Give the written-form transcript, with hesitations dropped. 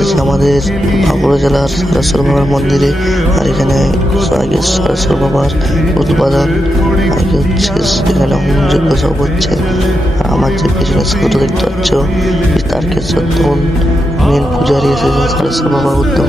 এসেছি আমাদের বাঁকুড়া জেলার সারেশ্বর বাবার মন্দিরে। আর এখানে আগে সারেশ্বর বাবার উদ্বোধন, আগে হচ্ছে এখানে হোম যজ্ঞ সব হচ্ছে। আর আমার যে পেছনে সাধুটা দেখতে পাচ্ছ, তারকেশ্বর তখন মেন পূজারি এসেছেন সারেশ্বর বাবার উদ্যোগ।